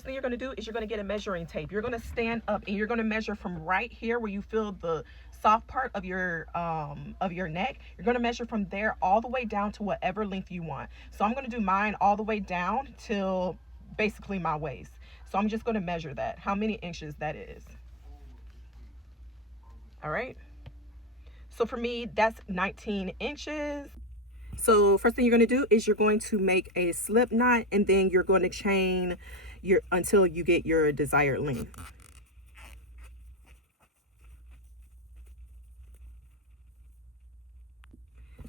first thing you're going to do is you're going to get a measuring tape. You're going to stand up and you're going to measure from right here where you feel the soft part of your neck. You're going to measure from there all the way down to whatever length you want. So I'm going to do mine all the way down till basically my waist. So I'm just going to measure that, how many inches that is. All right. So for me, that's 19 inches. So first thing you're going to do is you're going to make a slip knot, and then you're going to chain until you get your desired length.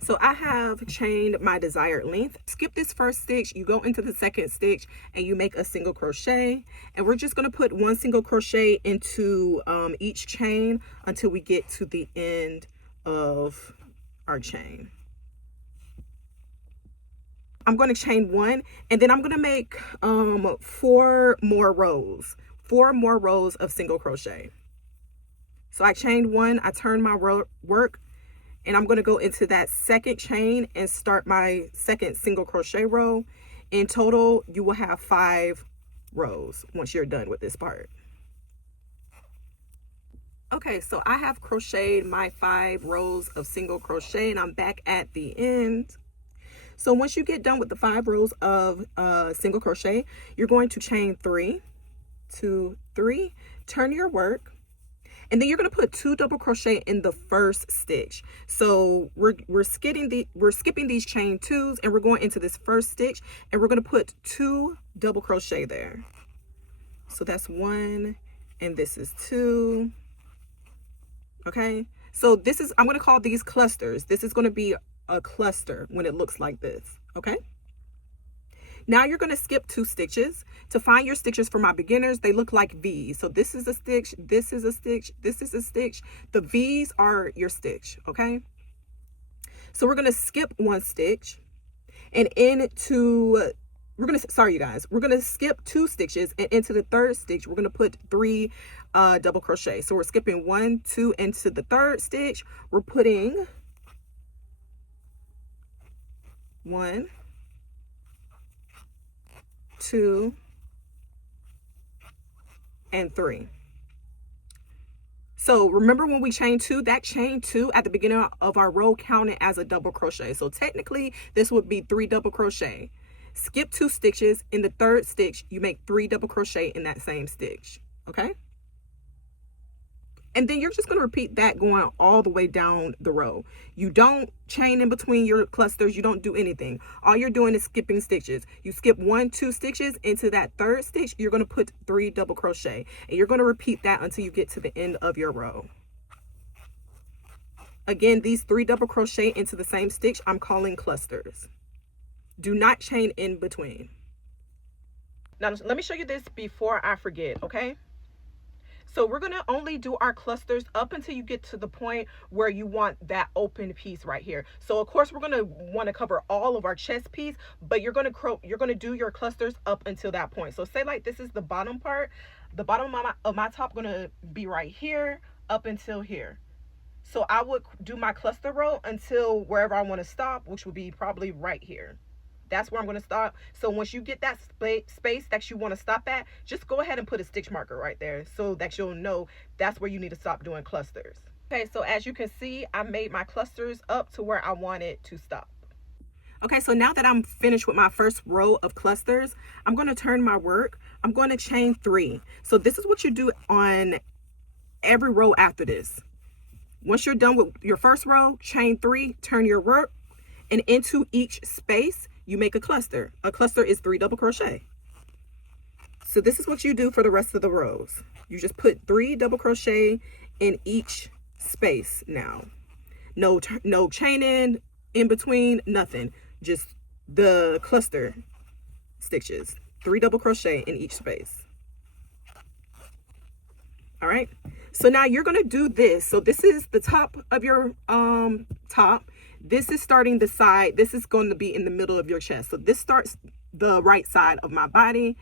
So I have chained my desired length. Skip this first stitch, you go into the second stitch and you make a single crochet, and we're just going to put one single crochet into each chain until we get to the end of our chain. I'm going to chain one, and then I'm going to make 4 more rows of single crochet. So I chained one, I turned my work, and I'm going to go into that second chain and start my second single crochet row. In total, you will have 5 rows once you're done with this part. Okay, so I have crocheted my 5 rows of single crochet, and I'm back at the end. So once you get done with the 5 rows of single crochet, you're going to chain 3, 2, 3, turn your work, and then you're going to put 2 double crochet in the first stitch. So we're skipping these chain 2s, and we're going into this first stitch, and we're going to put 2 double crochet there. So that's 1, and this is 2. Okay, so this is, I'm going to call these clusters. This is going to be a cluster when it looks like this. Okay, now you're going to skip 2 stitches. To find your stitches for my beginners, they look like V's. So this is a stitch, this is a stitch, this is a stitch. The V's are your stitch. Okay, so we're going to skip 1 stitch, and into we're going to skip 2 stitches, and into the third stitch we're going to put 3 double crochet. So we're skipping 1, 2 into the third stitch. We're putting 1, 2, and 3. So remember when we chain 2, that chain 2 at the beginning of our row counted as a double crochet. So technically this would be 3 double crochet. Skip 2 stitches. In the third stitch, you make 3 double crochet in that same stitch. Okay? And then you're just going to repeat that going all the way down the row. You don't chain in between your clusters. You don't do anything. All you're doing is skipping stitches. You skip 1, 2 stitches. Into that third stitch, you're going to put 3 double crochet. And you're going to repeat that until you get to the end of your row. Again, these 3 double crochet into the same stitch, I'm calling clusters. Do not chain in between. Now, let me show you this before I forget, okay? So we're going to only do our clusters up until you get to the point where you want that open piece right here. So of course we're going to want to cover all of our chest piece, but you're going to do your clusters up until that point. So say like this is the bottom part. The bottom of my top going to be right here up until here. So I would do my cluster row until wherever I want to stop, which would be probably right here. That's where I'm going to stop. So once you get that space that you want to stop at, just go ahead and put a stitch marker right there so that you'll know that's where you need to stop doing clusters. Okay, so as you can see, I made my clusters up to where I wanted to stop. Okay, so now that I'm finished with my first row of clusters, I'm going to turn my work. I'm going to chain 3. So this is what you do on every row after this. Once you're done with your first row, chain 3, turn your work, and into each space, you make a cluster. A cluster is 3 double crochet. So this is what you do for the rest of the rows. You just put 3 double crochet in each space now. No chaining in between, nothing. Just the cluster stitches. 3 double crochet in each space. All right. So now you're going to do this. So this is the top of your top. This is starting the side. This is going to be in the middle of your chest. So this starts the right side of my body.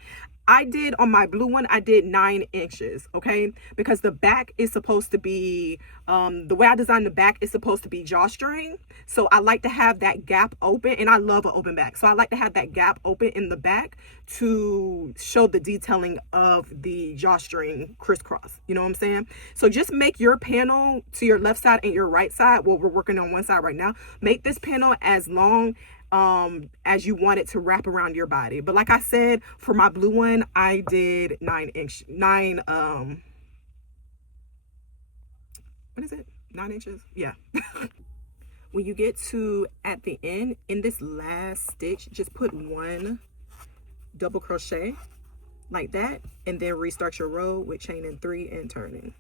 I did on my blue one, I did 9 inches, okay? Because the back is supposed to be The way I designed the back is supposed to be drawstring. So I like to have that gap open, and I love an open back. So I like to have that gap open in the back to show the detailing of the drawstring crisscross. You know what I'm saying? So just make your panel to your left side and your right side. Well, we're working on one side right now. Make this panel as long as you want it to wrap around your body. But like I said, for my blue one, I did 9 what is it, 9 inches? Yeah. When you get to at the end, in this last stitch, just put 1 double crochet like that, and then restart your row with chaining 3 and turning.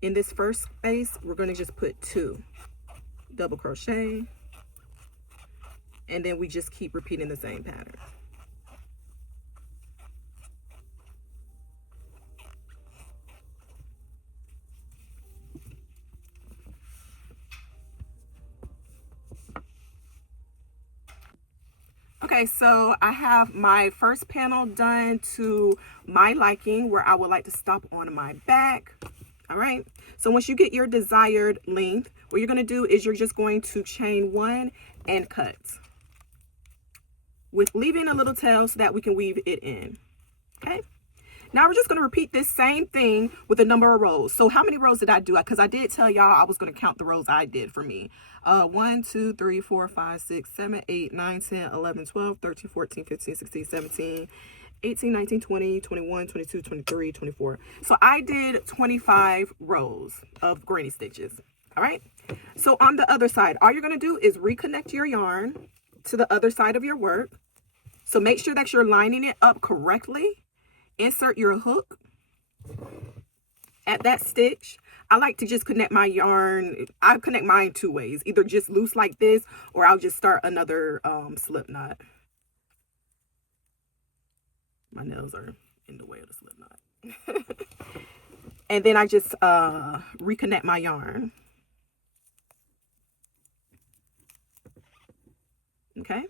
In this first space, we're going to just put 2 double crochet, and then we just keep repeating the same pattern. Okay, so I have my first panel done to my liking, where I would like to stop on my back. All right, so once you get your desired length, what you're going to do is you're just going to chain 1 and cut, with leaving a little tail so that we can weave it in. Okay, now we're just going to repeat this same thing with a number of rows. So how many rows did I do? Because I did tell y'all I was going to count the rows I did for me. 1 2 3 4 5 6 7 8 9 10 11 12 13 14 15 16 17 18 19 20 21 22 23 24. So I did 25 rows of granny stitches. All right, so on the other side, all you're going to do is reconnect your yarn to the other side of your work. So make sure that you're lining it up correctly. Insert your hook at that stitch. I like to just connect my yarn. I connect mine 2 ways, either just loose like this, or I'll just start another slip knot. My nails are in the way of the slip knot. And then I just reconnect my yarn. Okay,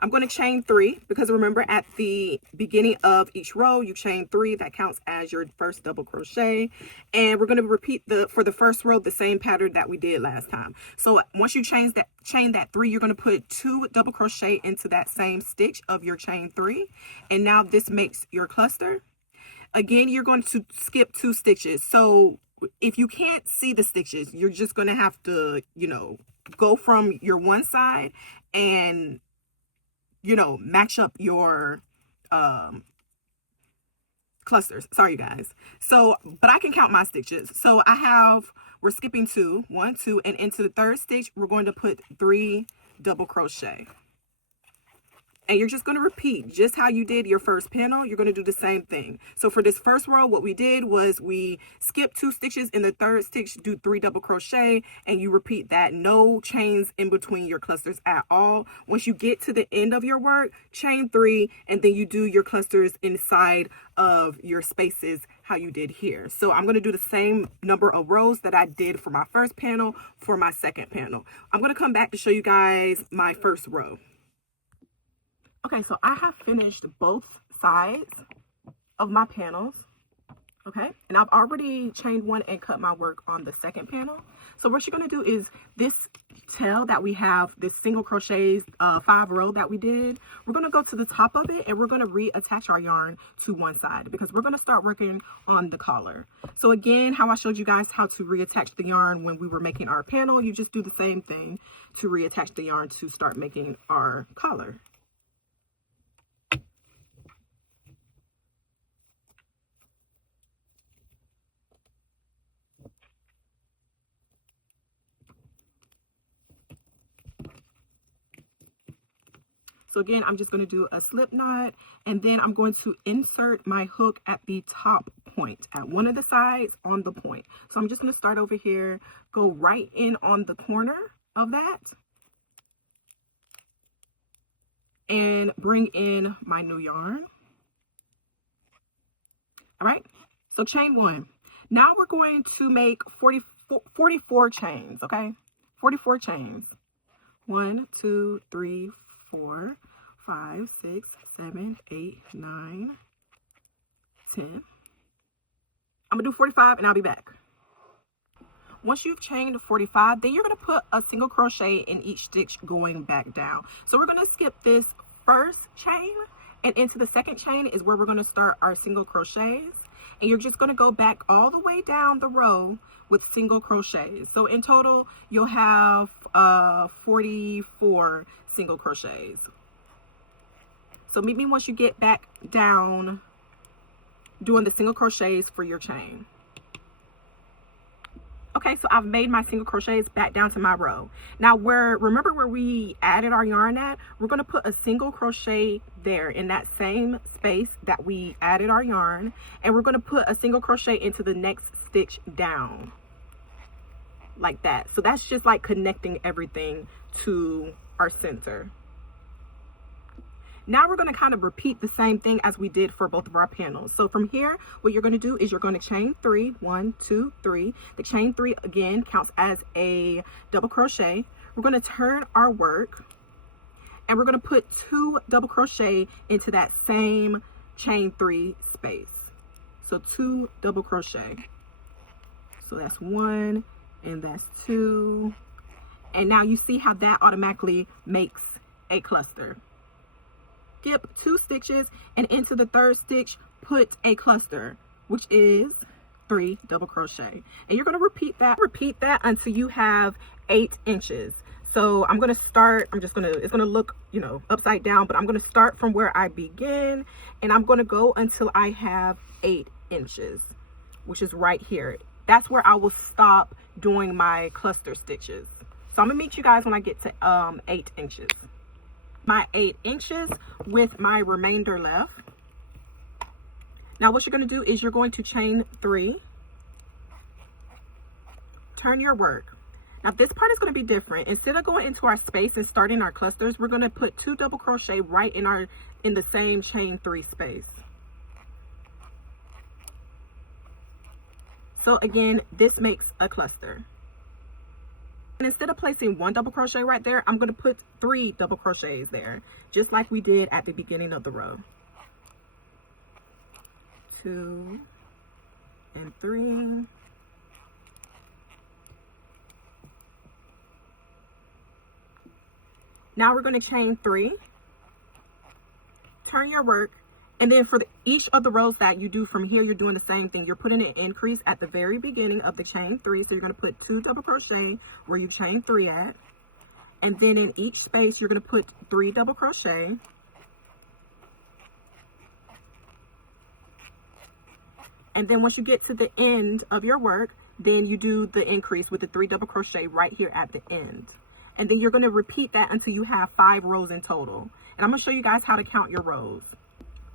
I'm going to chain 3, because remember, at the beginning of each row you chain 3. That counts as your first double crochet, and we're going to repeat for the first row the same pattern that we did last time. So once you chain that 3, you're going to put 2 double crochet into that same stitch of your chain 3, and now this makes your cluster. Again, you're going to skip 2 stitches. So if you can't see the stitches, you're just going to have to, you know, go from your one side and, you know, match up your clusters. Sorry, you guys. So, but I can count my stitches. So we're skipping 2, 1, 2, and into the third stitch, we're going to put 3 double crochet. And you're just going to repeat just how you did your first panel. You're going to do the same thing. So for this first row, what we did was we skipped 2 stitches. In the third stitch, do 3 double crochet, and you repeat that. No chains in between your clusters at all. Once you get to the end of your work, chain 3, and then you do your clusters inside of your spaces how you did here. So I'm going to do the same number of rows that I did for my first panel for my second panel. I'm going to come back to show you guys my first row. Okay, so I have finished both sides of my panels, okay? And I've already chained 1 and cut my work on the second panel. So what you're gonna do is this tail that we have, this single crochet 5 row that we did, we're gonna go to the top of it and we're gonna reattach our yarn to one side, because we're gonna start working on the collar. So again, how I showed you guys how to reattach the yarn when we were making our panel, you just do the same thing to reattach the yarn to start making our collar. So again, I'm just going to do a slip knot, and then I'm going to insert my hook at the top point, at one of the sides on the point. So I'm just going to start over here, go right in on the corner of that, and bring in my new yarn. All right, so chain 1. Now we're going to make 44 chains, okay? 44 chains. 1, 2, 3, 4, 5, 6, 7, 8, 9, 10. I'm gonna do 45 and I'll be back. Once you've chained 45, then you're going to put a single crochet in each stitch going back down. So we're going to skip this first chain, and into the second chain is where we're going to start our single crochets. And you're just going to go back all the way down the row with single crochets. So in total, you'll have 44 single crochets. So meet me once you get back down doing the single crochets for your chain. Okay, so I've made my single crochets back down to my row. Now remember where we added our yarn at? We're going to put a single crochet there in that same space that we added our yarn, and we're going to put a single crochet into the next stitch down like that. So that's just like connecting everything to our center. Now we're going to kind of repeat the same thing as we did for both of our panels. So from here, what you're going to do is you're going to chain 3, 1, 2, 3. The chain 3 again counts as a double crochet. We're going to turn our work, and we're going to put 2 double crochet into that same chain 3 space. So 2 double crochet. So that's 1 and that's 2. And now you see how that automatically makes a cluster. Skip 2 stitches, and into the third stitch put a cluster, which is 3 double crochet. And you're going to repeat that until you have 8 inches. So I'm going to start, it's going to look, you know, upside down, but I'm going to start from where I begin, and I'm going to go until I have 8 inches, which is right here. That's where I will stop doing my cluster stitches. So I'm going to meet you guys when I get to 8 inches. My 8 inches with my remainder left. Now what you're going to do is you're going to chain 3, turn your work. Now this part is going to be different. Instead of going into our space and starting our clusters, we're going to put 2 double crochet right in the same chain 3 space. So again, this makes a cluster. And instead of placing 1 double crochet right there, I'm going to put 3 double crochets there, just like we did at the beginning of the row. 2 and 3. Now we're going to chain 3, turn your work, and then for each of the rows that you do from here, you're doing the same thing. You're putting an increase at the very beginning of the chain 3. So you're going to put 2 double crochet where you chain 3 at. And then in each space, you're going to put 3 double crochet. And then once you get to the end of your work, then you do the increase with the 3 double crochet right here at the end. And then you're going to repeat that until you have 5 rows in total. And I'm going to show you guys how to count your rows.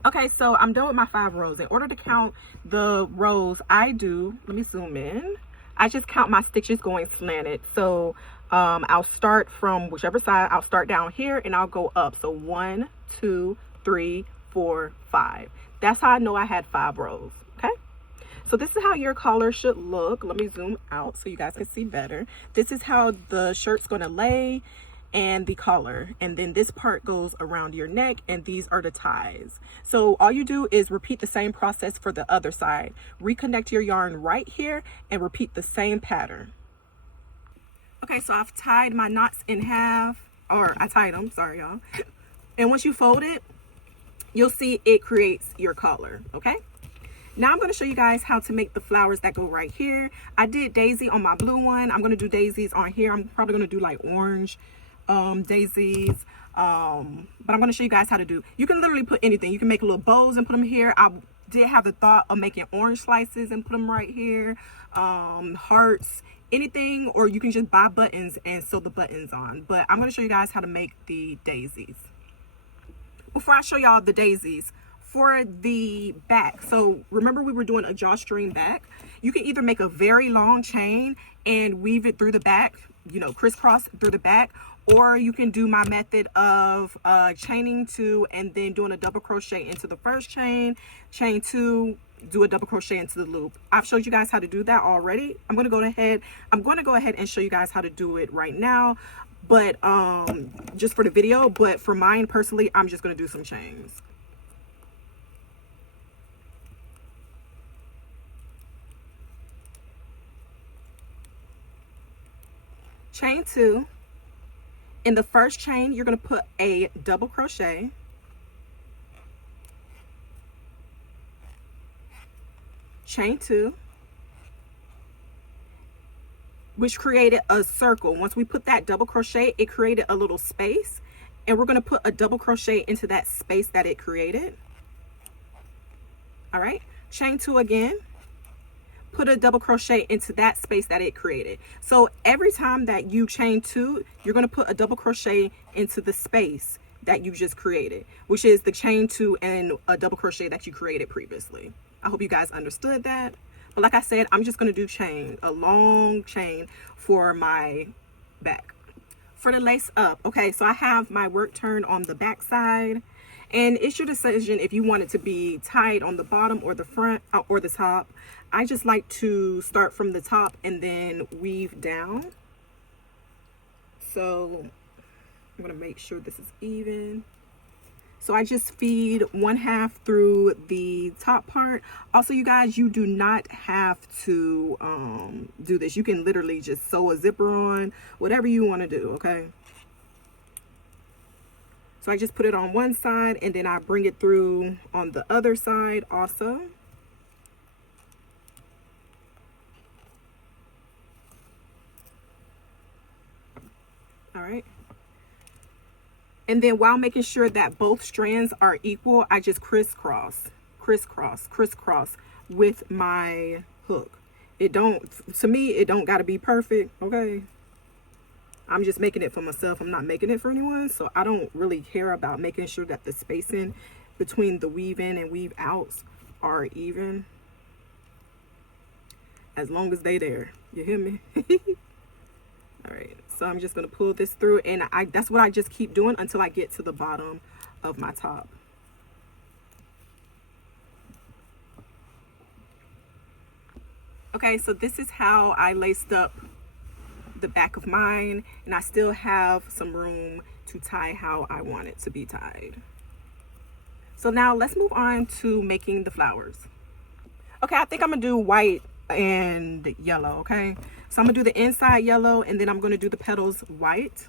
Okay, so I'm done with my 5 rows. In order to count the rows, let me zoom in. I just count my stitches going slanted. So I'll start from whichever side. I'll start down here and I'll go up. So 1, 2, 3, 4, 5. That's how I know I had 5 rows. Okay. So this is how your collar should look. Let me zoom out so you guys can see better. This is how the shirt's going to lay, and the collar, and then this part goes around your neck, and these are the ties. So all you do is repeat the same process for the other side. Reconnect your yarn right here and repeat the same pattern. Okay, so I've tied my knots in half, or I tied them, sorry y'all. And once you fold it, you'll see it creates your collar. Okay, now I'm going to show you guys how to make the flowers that go right here. I did daisy on my blue one. I'm going to do daisies on here. I'm probably going to do like orange daisies, but I'm going to show you guys how to do. You can literally put anything. You can make little bows and put them here. I did have the thought of making orange slices and put them right here, hearts, anything, or you can just buy buttons and sew the buttons on. But I'm going to show you guys how to make the daisies. Before I show y'all the daisies, for the back, so remember we were doing a drawstring back. You can either make a very long chain and weave it through the back, you know, crisscross through the back, or you can do my method of chaining 2 and then doing a double crochet into the first chain 2, do a double crochet into the loop. I've showed you guys how to do that already. I'm going to go ahead and show you guys how to do it right now, but just for the video. But for mine personally, I'm just going to do some chains. chain 2. In the first chain, you're going to put a double crochet, chain 2, which created a circle. Once we put that double crochet, it created a little space, and we're going to put a double crochet into that space that it created. All right, chain 2 again, put a double crochet into that space that it created. So every time that you chain 2, you're going to put a double crochet into the space that you just created, which is the chain 2 and a double crochet that you created previously. I hope you guys understood that. But like I said, I'm just going to do a long chain for my back. For the lace up, okay, so I have my work turned on the back side, and it's your decision if you want it to be tied on the bottom or the front or the top. I just like to start from the top and then weave down. So I'm going to make sure this is even. So I just feed 1/2 through the top part. Also, you guys, you do not have to do this. You can literally just sew a zipper on, whatever you want to do, okay? So I just put it on one side and then I bring it through on the other side also. All right. And then while making sure that both strands are equal, I just crisscross with my hook. To me, it don't gotta be perfect, okay? I'm just making it for myself. I'm not making it for anyone. So I don't really care about making sure that the spacing between the weave in and weave outs are even. As long as they there, you hear me? All right, so I'm just gonna pull this through, and that's what I just keep doing until I get to the bottom of my top. Okay, so this is how I laced up the back of mine, and I still have some room to tie how I want it to be tied. So now let's move on to making the flowers. Okay, I think I'm gonna do white and yellow, okay? So I'm gonna do the inside yellow, and then I'm gonna do the petals white.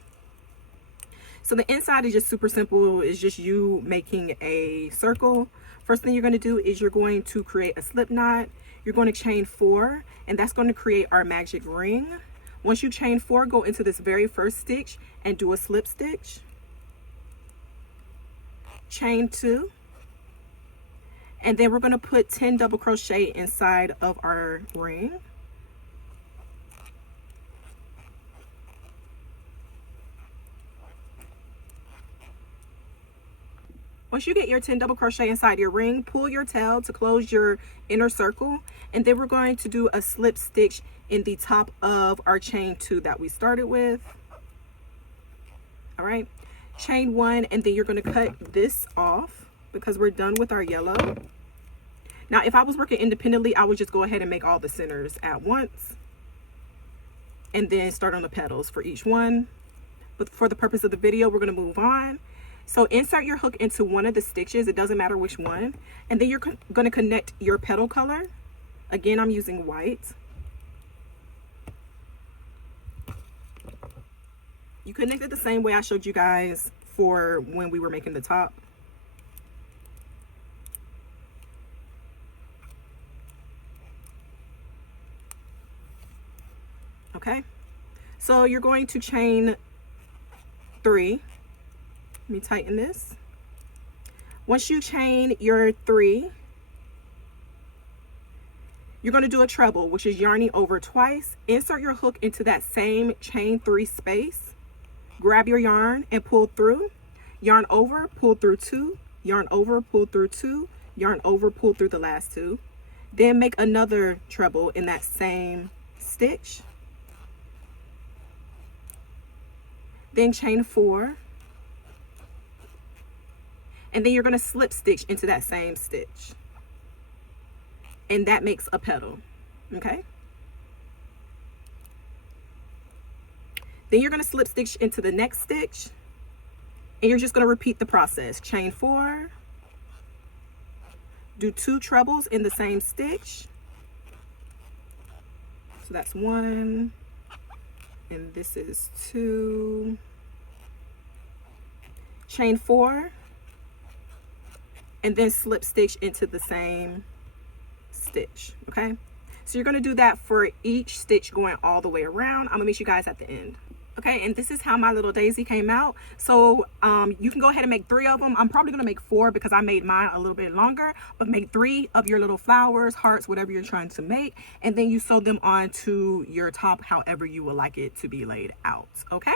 So the inside is just super simple. It's just you making a circle. First thing you're gonna do is you're going to create a slip knot. You're going to chain 4, and that's going to create our magic ring. Once you chain 4, go into this very first stitch and do a slip stitch. Chain 2. And then we're going to put 10 double crochet inside of our ring. Once you get your 10 double crochet inside your ring, pull your tail to close your inner circle, and then we're going to do a slip stitch in the top of our chain 2 that we started with. All right, chain 1, and then you're going to cut this off because we're done with our yellow. Now, if I was working independently, I would just go ahead and make all the centers at once and then start on the petals for each one. But for the purpose of the video, we're going to move on. So insert your hook into one of the stitches, it doesn't matter which one, and then you're going to connect your petal color. Again, I'm using white. You connect it the same way I showed you guys for when we were making the top. Okay, so you're going to chain 3. Let me tighten this. Once you chain your 3, you're going to do a treble, which is yarning over twice. Insert your hook into that same chain 3 space. Grab your yarn and pull through. Yarn over, pull through 2. Yarn over, pull through 2. Yarn over, pull through the last 2. Then make another treble in that same stitch. Then chain 4. And then you're going to slip stitch into that same stitch. And that makes a petal. Okay? Then you're going to slip stitch into the next stitch. And you're just going to repeat the process. Chain 4. Do 2 trebles in the same stitch. So that's 1, and this is 2, chain 4, and then slip stitch into the same stitch. Okay, so you're going to do that for each stitch going all the way around. I'm gonna meet you guys at the end. Okay, and this is how my little daisy came out. So you can go ahead and make 3 of them. I'm probably gonna make 4 because I made mine a little bit longer, but make 3 of your little flowers, hearts, whatever you're trying to make, and then you sew them onto your top however you would like it to be laid out. Okay,